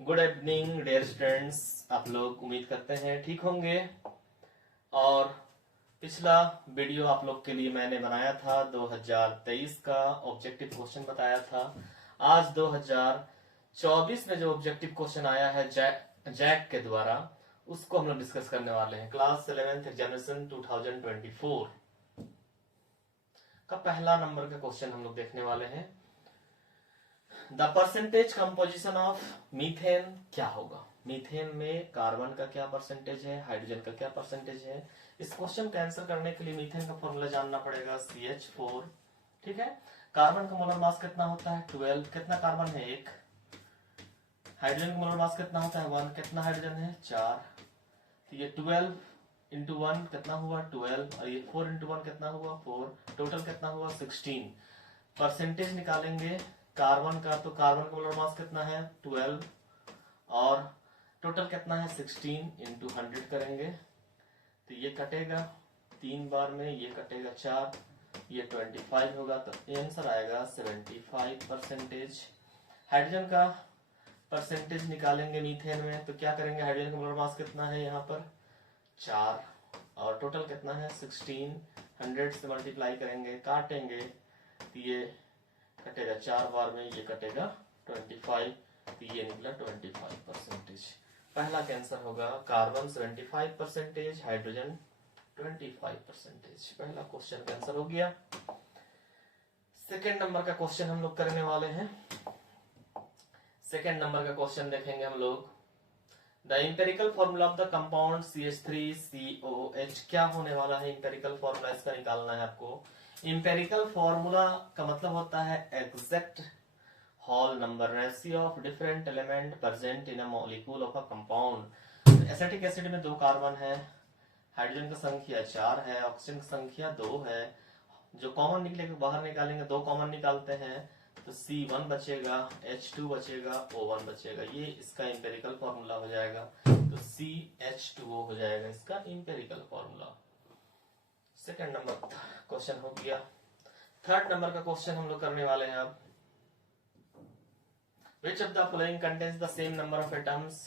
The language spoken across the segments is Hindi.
Good evening dear students. आप लोग उम्मीद करते हैं ठीक होंगे। और पिछला वीडियो आप लोग के लिए मैंने बनाया था 2023 का ऑब्जेक्टिव क्वेश्चन बताया था। आज 2024 में जो ऑब्जेक्टिव क्वेश्चन आया है जैक के द्वारा, उसको हम लोग डिस्कस करने वाले हैं। क्लास 11th एग्जामिनेशन 2024 का पहला नंबर का क्वेश्चन हम लोग देखने वाले हैं। The percentage composition of methane क्या होगा। मीथेन में कार्बन का क्या परसेंटेज है, हाइड्रोजन का क्या परसेंटेज है। इस क्वेश्चन का आंसर करने के लिए मीथेन का फॉर्मूला जानना पड़ेगा CH4। ठीक है। कार्बन का मोलर मास कितना होता है 12। कितना कार्बन है 1। हाइड्रोजन का मोलर मास कितना होता है 1। कितना हाइड्रोजन है 4। तो ये 12 इंटू 1 कितना हुआ 12, और ये 4 इंटू 1 कितना हुआ 4। टोटल कितना हुआ 16। परसेंटेज निकालेंगे कार्बन का, तो कार्बन का मोलर मास कितना है 12 और टोटल कितना है 16 इंटू 100 करेंगे तो ये कटेगा 3 बार में, ये कटेगा 4, ये 25 होगा, तो आंसर आएगा 75 परसेंटेज। हाइड्रोजन का परसेंटेज निकालेंगे मीथेन में, तो क्या करेंगे, हाइड्रोजन का मोलर मास कितना है यहाँ पर 4 और टोटल कितना है 16। 100 से मल्टीप्लाई करेंगे, काटेंगे तो ये कटेगा 4 बार में, ये कटेगा 25, तो ये निकला 25 परसेंटेज। पहला कैंसर होगा कार्बन 75 परसेंटेज, हाइड्रोजन 25 परसेंटेज। पहला क्वेश्चन का आंसर हो गया। सेकेंड नंबर का क्वेश्चन हम लोग करने वाले हैं। सेकेंड नंबर का क्वेश्चन देखेंगे हम लोग। The empirical formula of the compound CH3COOH क्या होने वाला है। इंपेरिकल फॉर्मूला इसका निकालना है आपको। इंपेरिकल फॉर्मूला का मतलब होता है exact whole number ratio of different element present in a molecule of a compound. Acetic acid में 2 कार्बन है, हाइड्रोजन की संख्या 4 है, ऑक्सीजन की संख्या 2 है। जो कॉमन निकलेगा बाहर निकालेंगे, 2 कॉमन निकालते हैं तो C1 बचेगा, H2 बचेगा, O1 बचेगा। ये इसका इंपेरिकल फॉर्मूला हो जाएगा, तो CH2O हो जाएगा इसका empirical formula. Second number question हो गया। थर्ड नंबर का क्वेश्चन हम लोग करने वाले हैं अब। Which of the following contains the same number of atoms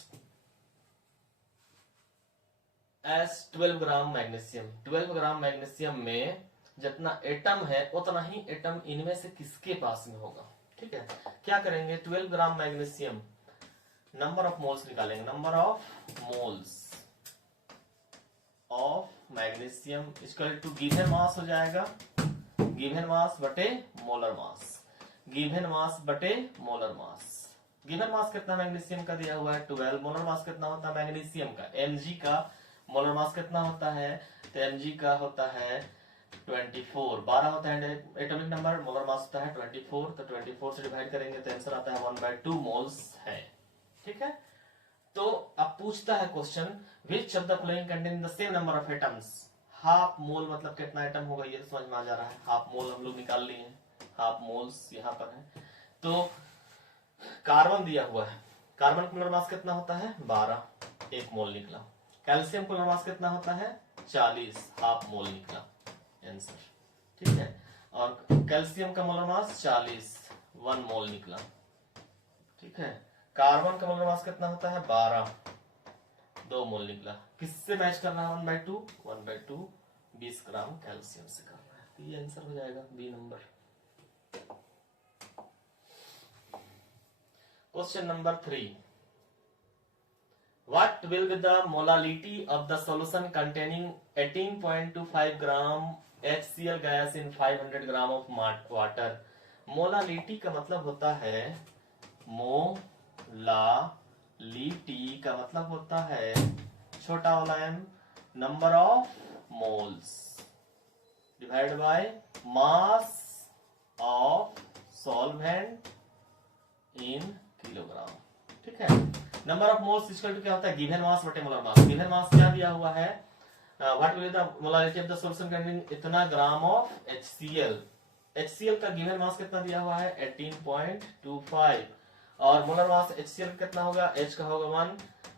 as 12 gram magnesium. 12 gram magnesium में जितना एटम है उतना ही एटम इनमें से किसके पास में होगा। ठीक है, क्या करेंगे, 12 gram magnesium number of moles निकालेंगे। Number of moles of magnesium equal to given mass हो जाएगा, गिवन मास बटे मोलर मास, गिवन मास बटे मोलर मास। गिवन मास कितना मैग्नीशियम का दिया हुआ है 12। मोलर मास कितना होता है मैग्नीशियम का, Mg का मोलर मास कितना होता है, तो Mg का होता है 24। 12 होता है एटॉमिक नंबर, मोलर मास होता है 24, तो 24 से डिवाइड करेंगे तो आंसर आता है 1/2 मोल्स है। ठीक है, तो अब पूछता है question, which of the following contain the same number of atoms. Half mole मतलब कितना एटम होगा, ये तो समझ में आ जा रहा है। हाफ मोल हम लोग निकाल लिए हैं, हाफ मोल्स यहाँ पर है। तो कार्बन दिया हुआ है, कार्बन का मोलर मास कितना होता है 12, 1 मोल निकला। कैल्शियम का मोलर मास कितना होता है 40, हाफ मोल निकला आंसर। ठीक है, और कैल्शियम का मोलर मास 40, 1 मोल निकला। ठीक है, कार्बन का मोलर मास कितना होता है 12, 2 मोल निकला। किससे मैच कर रहा है 1/2, 1/2 20 ग्राम कैल्शियम से कर रहा है, तो ये आंसर हो जाएगा B number. Question number 3, what will be the molality of the solution containing 18.25 gram HCl gas in 500 gram of water। Molality का मतलब होता है, मोलालिटी का मतलब होता है छोटा वाला m number of moles divide by mass of solvent in kilogram. ठीक है, number of moles equal to क्या होता है गिवन मास बटे मोलर मास। गिवन मास क्या दिया हुआ है, what will the molarity of the solution containing इतना ग्राम ऑफ HCl। HCl का गिवन मास कितना दिया हुआ है 18.25, और मोलर मास HCl का कितना होगा, H का होगा 1,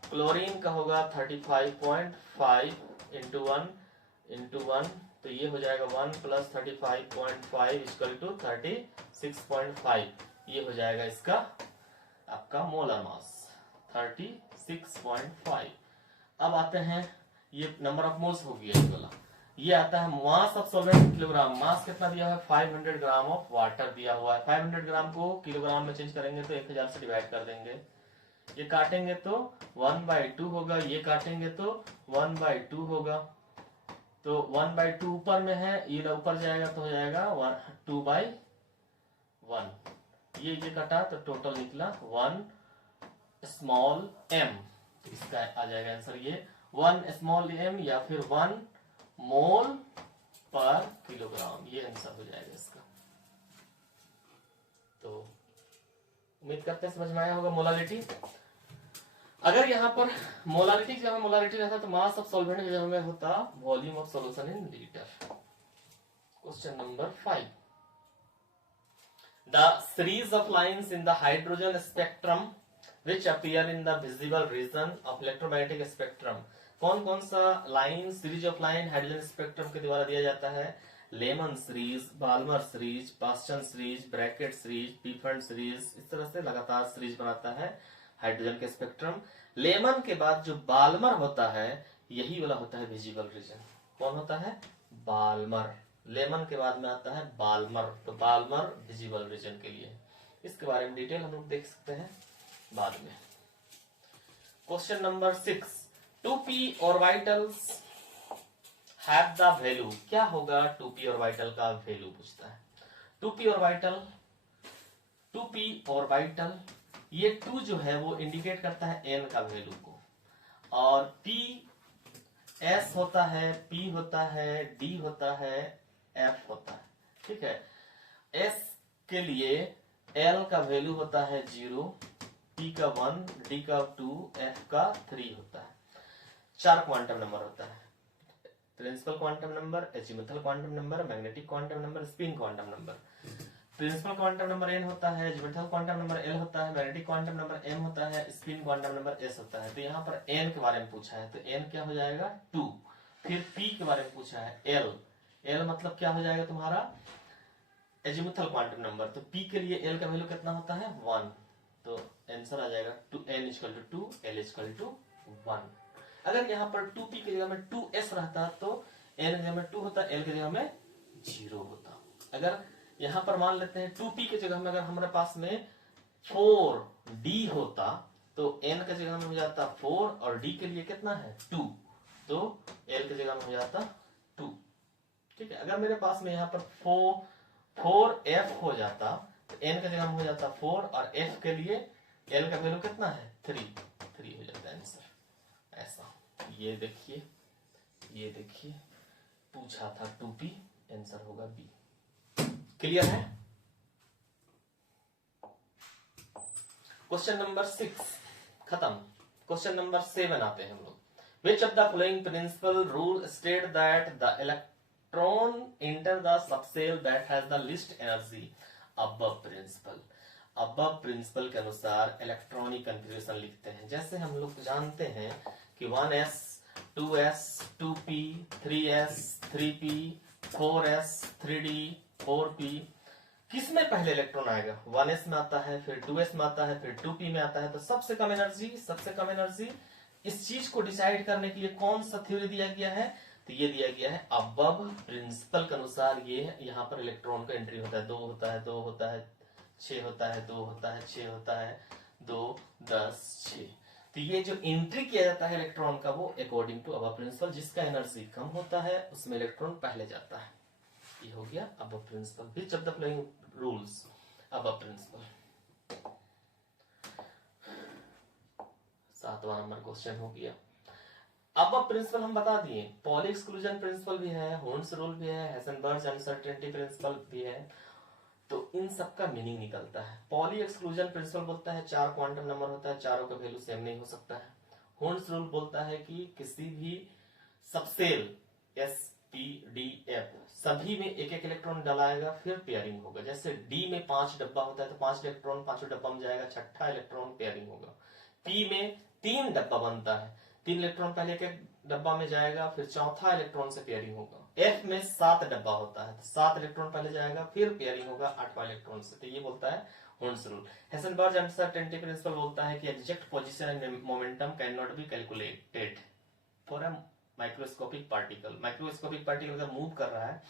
क्लोरीन का होगा 35.5 इंटू 1, तो ये हो जाएगा 1 + 35.5 इक्वल टू 36.5। ये हो जाएगा इसका आपका मोलर मास। 36.5। अब आते हैं, ये नंबर ऑफ मोल्स हो गया ये वाला। ये आता है मास ऑफ सॉल्वेंट किलोग्राम। मास कितना दिया है? 500 ग्राम ऑफ वाटर दिया हुआ है। 500 ग्राम को किलोग्राम में चेंज करेंगे तो 1000 से डिवाइड कर देंगे। ये काटेंगे तो 1/2 होगा, ये काटेंगे तो 1/2 होगा। तो 1/2 ऊपर में है, ये ऊपर जाएगा तो हो जाएगा 2/1। ये कटा तो टोटल निकला 1 स्मॉल m। इसका आ जाएगा आंसर ये 1 स्मॉल m या फिर 1 मोल पर किलोग्राम। ये आंसर हो जाएगा इसका। तो उम्मीद करते हैं समझ में आया होगा मोलालिटी। अगर यहाँ पर मोलालिटी की जगह मोलालिटी रहता तो मास ऑफ सॉल्वेंट की जगह में होता volume of solution in litre. Question number 5, the series of lines in the hydrogen spectrum which appear in the visible region of electromagnetic spectrum। कौन कौन सा line, series of line hydrogen spectrum के द्वारा दिया जाता है? Lyman series, Balmer series, Paschen series, Brackett series, Pfund series. इस तरह से लगातार सीरीज बनाता है हाइड्रोजन के स्पेक्ट्रम। लेमन के बाद जो बाल्मर होता है यही वाला होता है विजिबल रीजन। कौन होता है? बाल्मर। लेमन के बाद में आता है बाल्मर। तो बाल्मर विजिबल रीजन के लिए। इसके बारे में डिटेल हम लोग देख सकते हैं बाद में। Question number 6, 2p orbitals have the value. क्या होगा 2p ऑर्बिटल का वैल्यू पूछता है। 2p ऑर्बिटल ये 2 जो है वो इंडिकेट करता है n का वैल्यू को, और p s होता है, p होता है, d होता है, f होता है। ठीक है, s के लिए l का वैल्यू होता है 0, p का 1, d का 2, f का 3 होता है। 4 क्वांटम नंबर होता है, principal quantum number, azimuthal quantum number, magnetic quantum number, spin quantum number. Principal quantum number n होता है, एजीमुथल क्वांटम नंबर l होता है, मैग्नेटिक क्वांटम नंबर m होता है, स्पिन क्वांटम नंबर s होता है। तो यहाँ पर n के बारे में पूछा है तो n क्या हो जाएगा 2। फिर p के बारे में पूछा है l मतलब क्या हो जाएगा तुम्हारा एजीमुथल क्वांटम नंबर। तो p के लिए l का वैल्यू कितना होता है 1। तो आंसर आ जाएगा n = 2, l = 1। अगर यहाँ पर 2p की जगह में 2s रहता तो n की जगह में 2 होता, l की जगह में 0 होता। अगर यहाँ पर मान लेते हैं 2p की जगह में अगर हमारे पास में 4d होता तो n की जगह में हो जाता 4 और d के लिए कितना है 2, तो l की जगह में हो जाता 2। ठीक है, अगर मेरे पास में यहाँ पर 4f हो जाता तो n की जगह में हो जाता 4 और f के लिए l का वैल्यू कितना है 3 हो जाता है आंसर। ऐसा ये देखिए पूछा था 2p, आंसर होगा b। क्लियर है? क्वेश्चन नंबर 6 खत्म। क्वेश्चन नंबर 7 आते हैं हम लोग। Which of the following principal rule state that the electron enter the subshell that has the least energy? above principle के अनुसार इलेक्ट्रॉनिक कन्फिग्रेशन लिखते हैं। जैसे हम लोग जानते हैं कि 1s 2s 2p 3s 3p 4s 3d 4p, किस में पहले इलेक्ट्रॉन आएगा? 1s में आता है, फिर 2s में आता है, फिर 2p में आता है। तो सबसे कम एनर्जी इस चीज को डिसाइड करने के लिए कौन सा थ्योरी दिया गया है? तो ये दिया गया है अबव प्रिंसिपल के अनुसार। ये यहाँ पर इलेक्ट्रॉन का एंट्री होता है, 2 होता है, 2 होता है, 6 होता है, 2 होता है, 6 होता है, 2 10 6। तो ये जो एंट्री किया जाता है इलेक्ट्रॉन का वो अकॉर्डिंग टू अबव प्रिंसिपल। जिसका एनर्जी कम होता है उसमें इलेक्ट्रॉन पहले जाता है। ये हो गया Aufbau principle. Which of the following rules Aufbau principle. 7वां नंबर क्वेश्चन हो गया। अबव प्रिंसिपल हम बता दिए, पॉली एक्सक्लूजन प्रिंसिपल भी है, होर्न्स रूल भी है, हेसेनबर्ग अनसर्टेनिटी प्रिंसिपल भी है। तो इन सब का मीनिंग निकलता है। पॉली एक्सक्लूजन प्रिंसिपल बोलता है 4 क्वांटम नंबर होता है, चारों का वैल्यू सेम नहीं हो सकता है। होर्न्स रूल बोलता है कि किसी भी subshell s p d f सभी में एक एक इलेक्ट्रॉन डलाएगा फिर पेयरिंग होगा। जैसे d में 5 डब्बा होता है तो 5 इलेक्ट्रॉन 5 डब्बा में जाएगा, छठा इलेक्ट्रॉन पेयरिंग होगा। p में 3 डब्बा बनता है, 3 इलेक्ट्रॉन पहले एक एक डब्बा में जाएगा फिर चौथा इलेक्ट्रॉन से पेयरिंग होगा। f में 7 डब्बा होता है तो 7 इलेक्ट्रॉन पहले जाएगा फिर पेयरिंग होगा 8वां इलेक्ट्रॉन से। तो ये बोलता है हुंड्स रूल। हेसेनबर्ग अनसर्टेनिटी प्रिंसिपल बोलता है कि exact position and momentum can not be calculated for a microscopic particle. Microscopic particle अगर मूव कर रहा है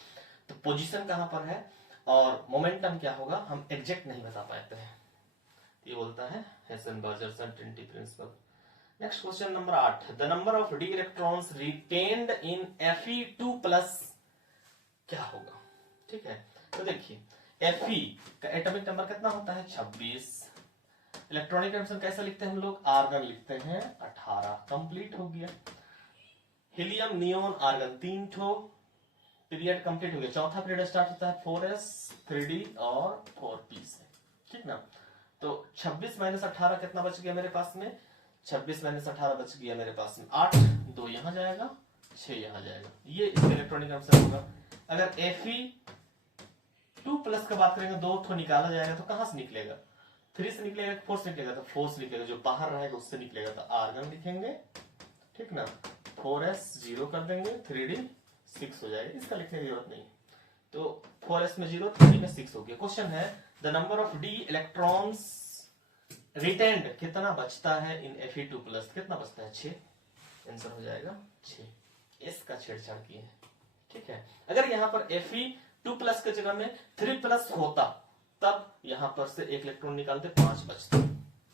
तो पोजीशन कहां पर है और मोमेंटम क्या होगा हम एग्जैक्ट नहीं बता पाते हैं। ये बोलता है Heisenberg uncertainty principle. Next question number 8, the number of d electrons retained in Fe2+ क्या होगा। ठीक है, तो देखिए Fe का एटॉमिक नंबर कितना होता है 26। इलेक्ट्रॉनिक नेम्सन कैसा लिखते हैं हम लोग, आर्गन लिखते हैं 18। कंप्लीट हो गया। हीलियम नियोन आर्गन 3 ठो, पीरियड कंप्लीट हो गया। चौथा पीरियड स्टार्ट होता है 4s 3d और 4p से। ठीक ना, तो 26 - 18 कितना बच गया मेरे पास में, 26 - 18 बच गया मेरे पास में 8, 2 यहां जाएगा 6 यहां जाएगा। ये इसका इलेक्ट्रॉनिक आंसर होगा। अगर Fe2+ का बात करेंगे 2 ठो निकाला जाएगा तो कहां से निकलेगा, 3 से निकलेगा 4 से निकलेगा, तो 4 से निकलेगा, जो बाहर रहेगा उससे निकलेगा, तो आर्गन लिखेंगे। ठीक ना, 4s 0 कर देंगे, 3d 6 हो जाएगा, इसका लिखने की जरूरत नहीं। तो 4s में 0, 3d में 6 हो गया। क्वेश्चन है the number of d electrons retained कितना बचता है इन Fe2+, कितना बचता है 6, आंसर हो जाएगा 6। इसका छेड़छाड़ किए हैं। ठीक है, अगर यहां पर Fe2+ के जगह में 3+ होता तब यहां पर से एक इलेक्ट्रॉन निकालते 5 बचता।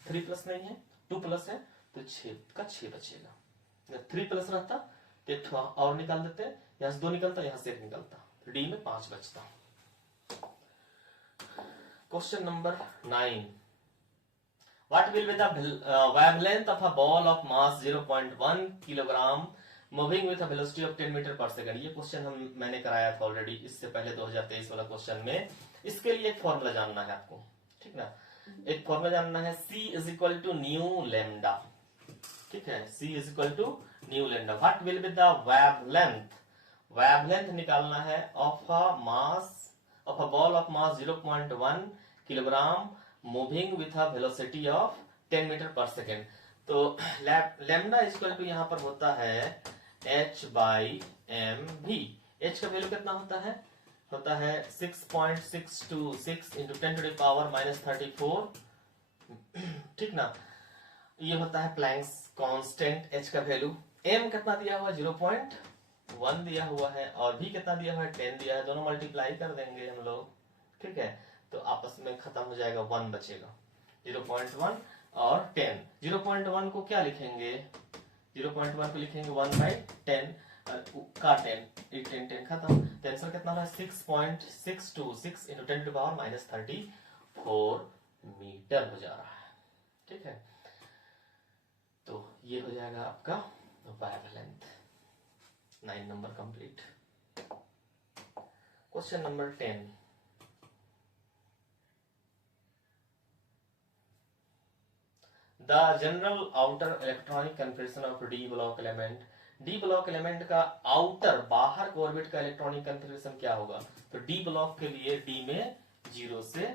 3+ नहीं है 2+ है तो 6 का 6 बचेगा। अगर 3+ रहता तो एक और निकाल देते, यहां से 2 निकलता, यहां से 1 निकलता, तो डी में 5 बचता। Question number 9, what will be the wavelength of a ball of mass 0.1 kilogram moving with a velocity of 10 metre per second. ये क्वेश्चन मैंने कराया था ऑलरेडी इससे पहले 2023 वाला क्वेश्चन में। इसके लिए एक फॉर्मूला जानना है आपको। ठीक ना, एक फॉर्मूला जानना है, C = न्यू लैम्डा। ठीक है, C = nu lambda. What will be the wavelength, wavelength निकालना है of a ball of mass 0.1 kilogram moving with a velocity of 10 metre per second. तो लैम्डा इक्वल टू यहां पर होता है h/mv। h का वैल्यू कितना होता है 6.626 × 10⁻⁻34। ठीक ना, ये होता है प्लैंक्स कांस्टेंट। h का वैल्यू, m कितना दिया हुआ है 0.1 दिया हुआ है, और v कितना दिया हुआ है 10 दिया है, दोनों मल्टीप्लाई कर देंगे हम लोग। ठीक है, तो आपस में खत्म हो जाएगा, 1 बचेगा। 0.1 और 10, 0.1 को क्या लिखेंगे, 0.1 को लिखेंगे 1/10 का 10, 10 खत्म। तो आंसर कितना रहा 6.626 × 10⁻34 मीटर हो जा रहा है। ठीक है, तो ये हो जाएगा आपका wavelength. 9 number complete. Question number 10, the general outer electronic configuration of D block element. D block element का आउटर बाहर के ऑर्बिट का इलेक्ट्रॉनिक कन्फिगरेशन क्या होगा, तो डी ब्लॉक के लिए डी में 0 से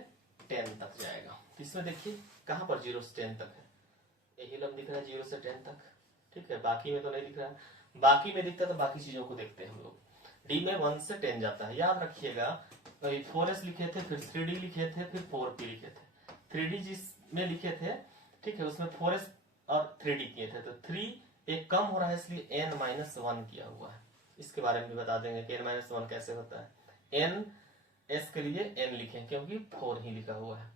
10 तक जाएगा। इसमें देखिए कहां पर 0 से 10 तक है, यही लम दिख रहा है 0 से 10 तक। ठीक है, बाकी में तो नहीं दिख रहा है, बाकी में दिखता तो बाकी चीजों को देखते हैं हम लोग। डी में 1 से 10 जाता है, याद रखिएगा 4s लिखे थे, फिर 3d लिखे थे, फिर 4p लिखे थे। 3d जिसमें लिखे थे, ठीक है, उसमें 4s और 3d किए थे, तो 3 एक कम हो रहा है इसलिए n-1 किया हुआ है। इसके बारे में भी बता देंगे कि n-1 कैसे होता है। n s के लिए n लिखें क्योंकि 4 ही लिखा हुआ है।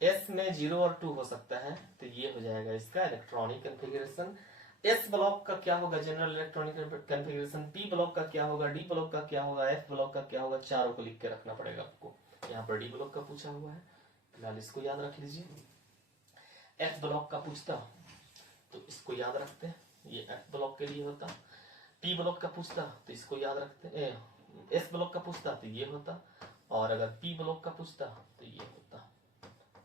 s में 0 और 2 हो सकता है, तो ये हो जाएगा इसका इलेक्ट्रॉनिक कन्फिगरेशन। s ब्लॉक का क्या होगा general electronic configuration, p block का क्या होगा, d ब्लॉक का क्या होगा, f ब्लॉक का क्या होगा, चारों को लिख के रखना पड़ेगा आपको। यहाँ पर d ब्लॉक का पूछा हुआ है, फिलहाल इसको याद रख लीजिए। f ब्लॉक का पूछता तो इसको याद रखते हैं, ये f ब्लॉक के लिए होता। p ब्लॉक का पूछता तो इसको याद रखते, s ब्लॉक का पूछता तो ये होता, और अगर p ब्लॉक का पूछता तो ये होता।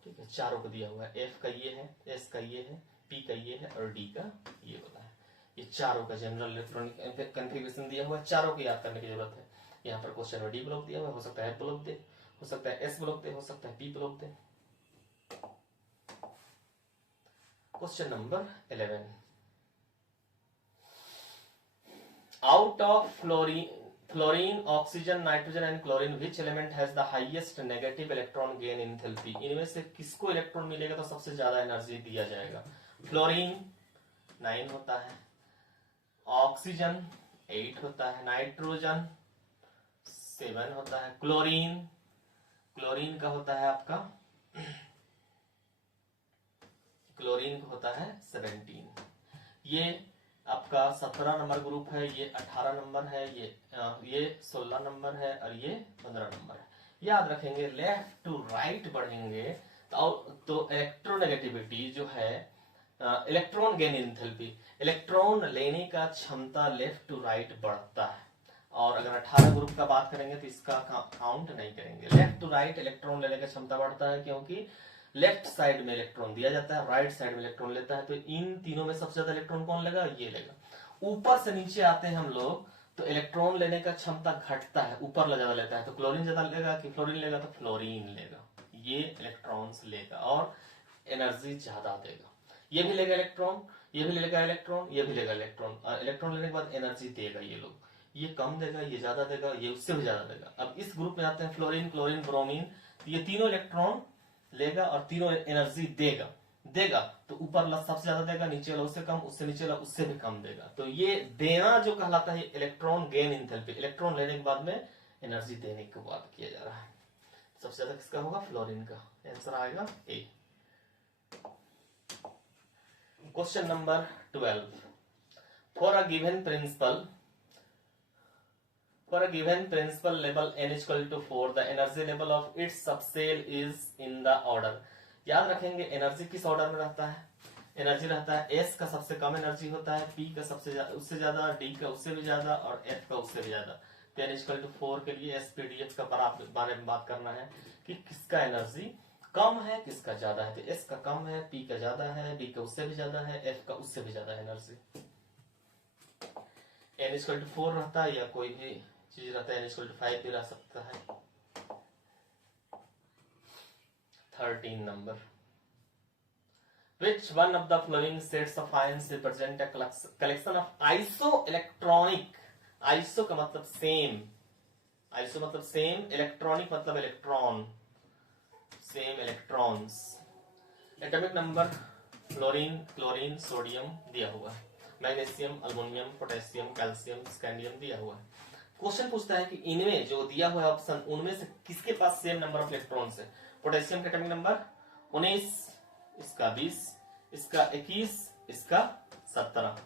ठीक है, चारों को दिया हुआ है, f का ये है, s का ये है, p का ये है और d का ये होता है। ये चारों का जनरल इलेक्ट्रॉनिक कन्फिगरेशन दिया हुआ है, चारों को याद करने की जरूरत है। यहाँ पर क्वेश्चन में d ब्लॉक दिया हुआ है, हो सकता है f ब्लॉक दे, हो सकता है s ब्लॉक दे, हो सकता है p block they. Question number 11, out of fluorine, oxygen, nitrogen and chlorine, which element has the highest negative electron gain enthalpy? इनमें से किसको इलेक्ट्रॉन मिलेगा तो सबसे ज्यादा एनर्जी दिया जाएगा? फ्लोरीन 9 होता है, ऑक्सीजन 8 होता है, नाइट्रोजन 7 होता है, क्लोरीन का होता है आपका क्लोरीन का होता है 17। ये आपका 17 नंबर ग्रुप है, ये 18 नंबर है, ये 16 नंबर है और ये 15 नंबर है। याद रखेंगे लेफ्ट टू राइट बढ़ेंगे तो इलेक्ट्रोनेगेटिविटी जो है इलेक्ट्रॉन गेन एंथैल्पी, इलेक्ट्रॉन लेने का क्षमता लेफ्ट टू राइट बढ़ता है। और अगर 18 ग्रुप का बात करेंगे तो इसका काउंट नहीं करेंगे। लेफ्ट टू राइट इलेक्ट्रॉन लेने का क्षमता बढ़ता है क्योंकि लेफ्ट साइड में इलेक्ट्रॉन दिया जाता है, राइट साइड में इलेक्ट्रॉन लेता है। तो इन तीनों में सबसे ज्यादा इलेक्ट्रॉन कौन लेगा? ये लेगा। ऊपर से नीचे आते हैं हम लोग तो इलेक्ट्रॉन लेने का क्षमता घटता है, ऊपर ज्यादा लेता है। तो क्लोरीन ज्यादा लेगा कि फ्लोरीन लेगा? तो फ्लोरीन लेगा, ये इलेक्ट्रॉन्स लेगा और एनर्जी ज्यादा देगा। ये भी लेगा इलेक्ट्रॉन, ये भी लेगा इलेक्ट्रॉन, ये भी लेगा इलेक्ट्रॉन, और इलेक्ट्रॉन लेने के बाद एनर्जी देगा ये लोग। ये कम देगा, ये ज्यादा देगा, ये उससे भी ज्यादा देगा। अब इस ग्रुप में आते हैं फ्लोरीन, क्लोरीन, ब्रोमीन। तो ये तीनों इलेक्ट्रॉन लेगा और तीनों एनर्जी देगा तो ऊपर वाला सबसे ज्यादा देगा, नीचे वाला उससे कम, उससे नीचे वाला उससे भी कम देगा। तो ये देना जो कहलाता है इलेक्ट्रॉन गेन एंथैल्पी, इलेक्ट्रॉन लेने के बाद में एनर्जी देने के बाद किया जा रहा है। सबसे ज्यादा किसका होगा? फ्लोरीन का। आंसर आएगा A. Question number 12, for a given principal level n is equal to 4, the energy level of its subshell is in the order। याद रखेंगे एनर्जी किस ऑर्डर में रहता है? एनर्जी रहता है S का सबसे कम एनर्जी होता है, P का सबसे उससे ज्यादा, D का उससे भी ज्यादा और F का उससे भी ज्यादा। तो n is equal to 4 के लिए SPDF का बारे में बात करना है कि किसका एनर्जी कम है, किसका ज्यादा है। तो S का कम है, P का ज्यादा है, D का उससे भी ज्यादा है, F का उससे भी ज्यादा energy. n is equal to 4 रहता है या कोई भी चीज रहता है, n is equal to 5 भी रह सकता है। 13 number, which one of the following sets of ions represent a collection of isoelectronic, iso का मतलब सेम, iso मतलब सेम, electronic मतलब electron, same electrons. Atomic number fluorine, chlorine, sodium दिया हुआ है, magnesium, aluminium, potassium, calcium, scandium दिया हुआ है। क्वेश्चन पूछता है कि इनमें जो दिया हुआ है ऑप्शन, उनमें से किसके पास सेम नंबर ऑफ इलेक्ट्रॉन्स है? पोटेशियम का एटॉमिक नंबर 19, इसका 20, इसका 21, इसका 17।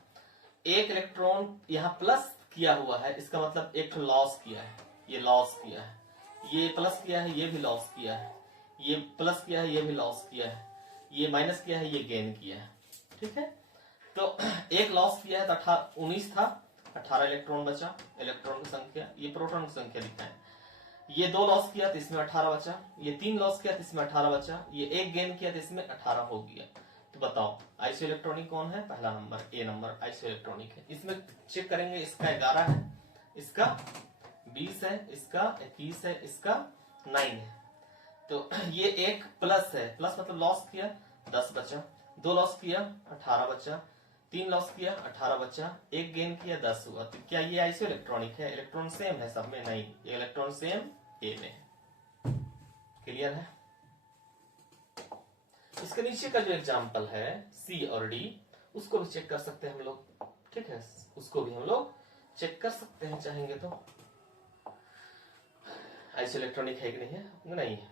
एक इलेक्ट्रॉन यहाँ प्लस किया हुआ है, इसका मतलब एक लॉस किया है, ये लॉस किया है, ये प्लस किया है, ये भी लॉस किया है, ये प्लस किया है, ये भी लॉस किया है, ये माइनस किया है, ये गेन किया है। ठीक है, तो एक लॉस किया है तो 19 था, 18 इलेक्ट्रॉन बचा, इलेक्ट्रॉन की संख्या, ये प्रोटॉन की संख्या लिखा है। ये 2 लॉस किया तो इसमें 18 बचा, ये 3 लॉस किया तो इसमें 18 बचा, ये 1 गेन किया तो इसमें 18 हो गया। तो बताओ आइसो इलेक्ट्रॉनिक कौन है? पहला नंबर, ए नंबर आइसो इलेक्ट्रॉनिक है। इसमें चेक करेंगे, इसका 11 है, इसका 20 है, इसका 21 है, इसका 9 है। तो ये एक प्लस है, प्लस मतलब लॉस किया 10 बचा, 2 लॉस किया 18 बचा, 3 लॉस किया 18 बचा, 1 गेन किया 10 हुआ। तो क्या ये आइसो इलेक्ट्रॉनिक है? इलेक्ट्रॉन सेम है सब में? नहीं, ये इलेक्ट्रॉन सेम ए में है। क्लियर है? इसके नीचे का जो एग्जाम्पल है सी और डी, उसको भी चेक कर सकते हैं हम लोग। ठीक है, उसको भी हम लोग चेक कर सकते हैं चाहेंगे तो। आइसो इलेक्ट्रॉनिक है कि नहीं है? नहीं है।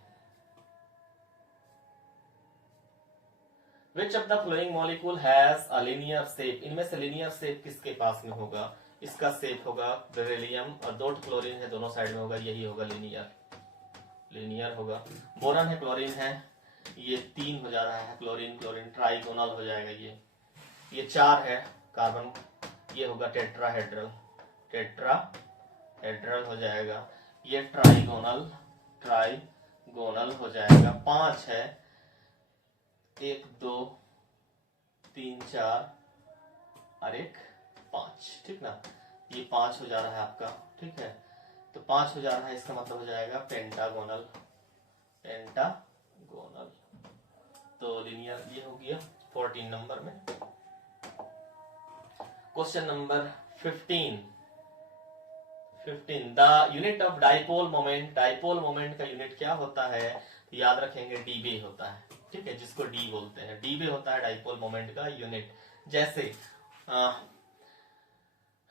Which of the following molecule has a linear shape? इनमें से linear shape किसके पास में होगा? इसका शेप होगा बेरिलियम और 2 क्लोरीन है, दोनों साइड में होगा, यही होगा लिनियर होगा। बोरन है, क्लोरीन है, ये 3 हो जा रहा है, क्लोरीन क्लोरीन ट्राइगोनल हो जाएगा। ये 4 है कार्बन, ये होगा टेट्राहेड्रल हो जाएगा। ये ट्राइगोनल हो जाएगा। 5 है, 1 2 3 4 और 1 5, ठीक ना? ये 5 हो जा रहा है आपका। ठीक है, तो 5 हो जा रहा है, इसका मतलब हो जाएगा पेंटागोनल। तो लिनियर ये हो गया 14 नंबर में। Question number 15, 15 the unit of dipole moment, dipole moment का यूनिट क्या होता है, तो याद रखेंगे डीबे होता है, ठीक है, जिसको डी बोलते हैं, डीबे होता है डाइपोल मोमेंट का यूनिट। जैसे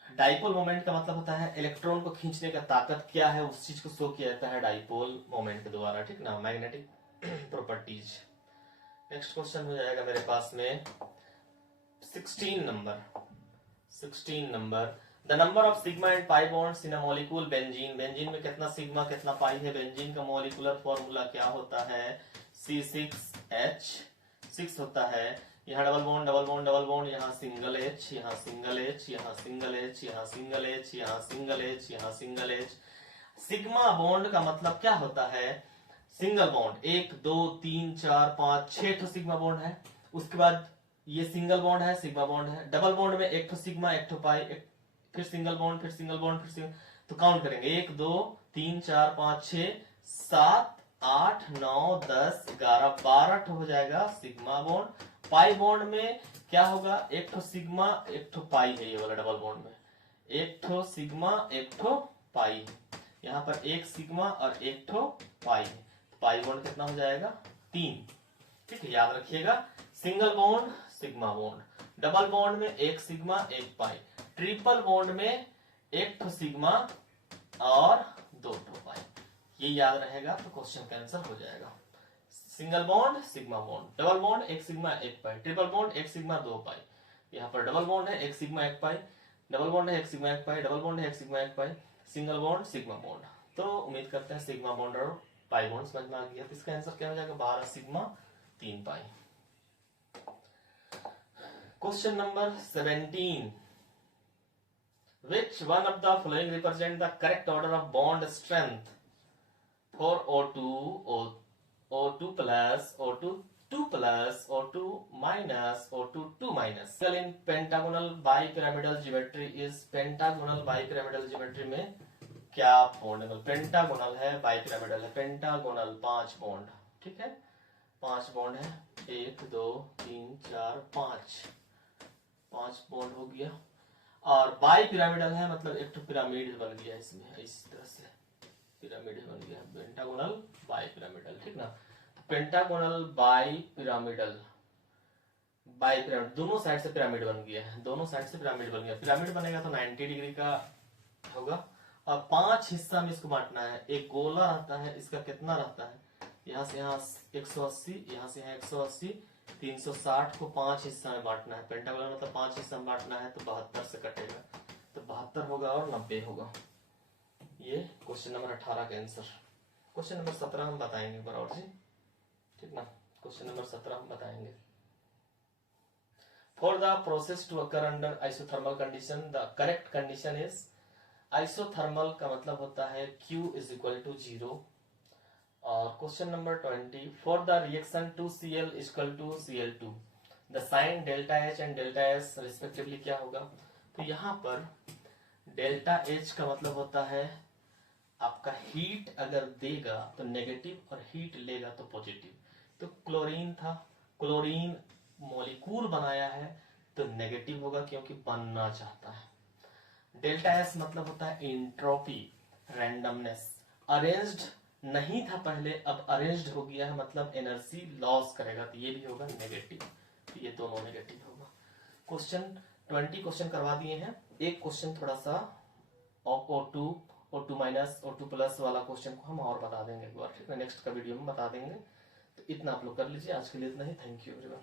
डाइपोल मोमेंट का मतलब होता है इलेक्ट्रॉन को खींचने का ताकत क्या है, उस चीज को शो किया जाता है डाइपोल मोमेंट के द्वारा, ठीक ना, मैग्नेटिक प्रॉपर्टीज। नेक्स्ट क्वेश्चन हो जाएगा मेरे पास में 16 number the number of sigma and pi bonds in a molecule benzene, benzene में कितना सिग्मा कितना पाई है, बेंजीन का मॉलिक्यूलर फॉर्मूला क्या होता है, C6H6 होता है। यहाँ double bond double bond double bond, यहाँ सिंगल एच, यहाँ सिंगल एच, यहाँ सिंगल एच, यहाँ सिंगल एच, यहाँ सिंगल एच, यहाँ सिंगल एच। सिग्मा बॉन्ड का मतलब क्या होता है, सिंगल बॉन्ड 1 2 3 4 5 6 ठो सिग्मा बॉन्ड है, उसके बाद ये सिंगल बॉन्ड है, सिग्मा बॉन्ड है। डबल बॉन्ड में एक ठो सिग्मा एक ठो पाई, फिर सिंगल बॉन्ड, फिर सिंगल बॉन्ड, फिर सिंगल, तो काउंट करेंगे 1 2 3 4 5 6 7 8 9 10 11 12 ठो हो जाएगा सिग्मा बॉन्ड। पाई बॉन्ड में क्या होगा, एक ठो सिग्मा एक ठो पाई है, ये वाला डबल बॉन्ड में एक ठो सिग्मा एक ठो पाई है, यहाँ पर एक सिग्मा और एक ठो पाई है, पाई बॉन्ड कितना हो जाएगा 3, ठीक है, याद रखिएगा। Single bond sigma bond, double bond में एक सिग्मा एक पाई, ट्रिपल बॉन्ड में एक ठो सिग्मा और 2 ठो पाई, ये याद रहेगा तो क्वेश्चन का आंसर हो जाएगा। Single bond sigma bond, double bond एक सिग्मा एक पाई, ट्रिपल बॉन्ड एक सिग्मा 2 पाई, यहाँ पर डबल बॉन्ड है एक सिग्मा एक पाई, डबल बॉन्ड है एक सिग्मा एक पाई, डबल बॉन्ड है एक सिग्मा एक पाई, सिंगल बॉन्ड सिग्मा बॉन्ड। तो उम्मीद करते हैं सिग्मा बॉन्ड और पाई बॉन्ड समझ में आ गया, तो इसका आंसर क्या हो जाएगा 12 sigma 3 pi. Question number 17, which one of the following represent the correct order of bond strength for O2 O2 plus O2 2 plus O2 minus O2 2 minus in pentagonal bipyramidal geometry is pentagonal bipyramidal geometry में क्या बॉन्ड है, पेंटागोनल है बाइपिरामिडल है, पेंटागोनल 5 बॉन्ड, ठीक है 5 बॉन्ड है 1 2 3 4 5 बॉन्ड हो गया, और बाई पिरामिडल है मतलब एक तो पिरामिड बन गया इसमें, इस तरह से पिरामिड बन गया, पेंटागोनल बाई पिरामिडल, ठीक ना। तो पेंटागोनल बाई पिरामिडल दोनों साइड से पिरामिड बन गया है, दोनों साइड से पिरामिड बन गया, पिरामिड बनेगा तो 90 डिग्री का होगा, और 5 हिस्सा में इसको बांटना है। एक गोला रहता है, इसका कितना रहता है, यहाँ से यहाँ 180, यहाँ से यहाँ 180, 360 को 5 हिस्सा में बांटना है, पेंटागोनल मतलब 5 हिस्सा में बांटना है, तो 72 से कटेगा, तो 72 होगा और 90 होगा। ये क्वेश्चन नंबर 18 का आंसर। क्वेश्चन नंबर 17 हम बताएंगे बराबर जी, ठीक ना, क्वेश्चन नंबर 17 हम बताएंगे। For the process to occur under isothermal condition the correct condition is, isothermal का मतलब होता है Q इज इक्वल टू 0। और question number 20, for the reaction 2Cl is equal to Cl2 the sign delta H and delta S respectively क्या होगा। तो यहाँ पर डेल्टा H का मतलब होता है आपका हीट अगर देगा तो नेगेटिव और हीट लेगा तो पॉजिटिव। तो क्लोरीन था, क्लोरीन मॉलिक्यूल बनाया है तो नेगेटिव होगा क्योंकि बनना चाहता है। डेल्टा एस मतलब होता है एंट्रोपी, रैंडमनेस, अरेंज्ड नहीं था पहले अब अरेंज्ड हो गया है मतलब एनर्जी लॉस करेगा, तो ये भी होगा नेगेटिव, तो ये दोनों नेगेटिव होगा। क्वेश्चन 20 क्वेश्चन करवा दिए हैं, एक क्वेश्चन थोड़ा सा O2 माइनस O2 प्लस वाला क्वेश्चन को हम और बता देंगे एक बार, ठीक है, नेक्स्ट का वीडियो में बता देंगे। तो इतना आप लोग कर लीजिए, आज के लिए इतना ही, थैंक यू एवरीवन।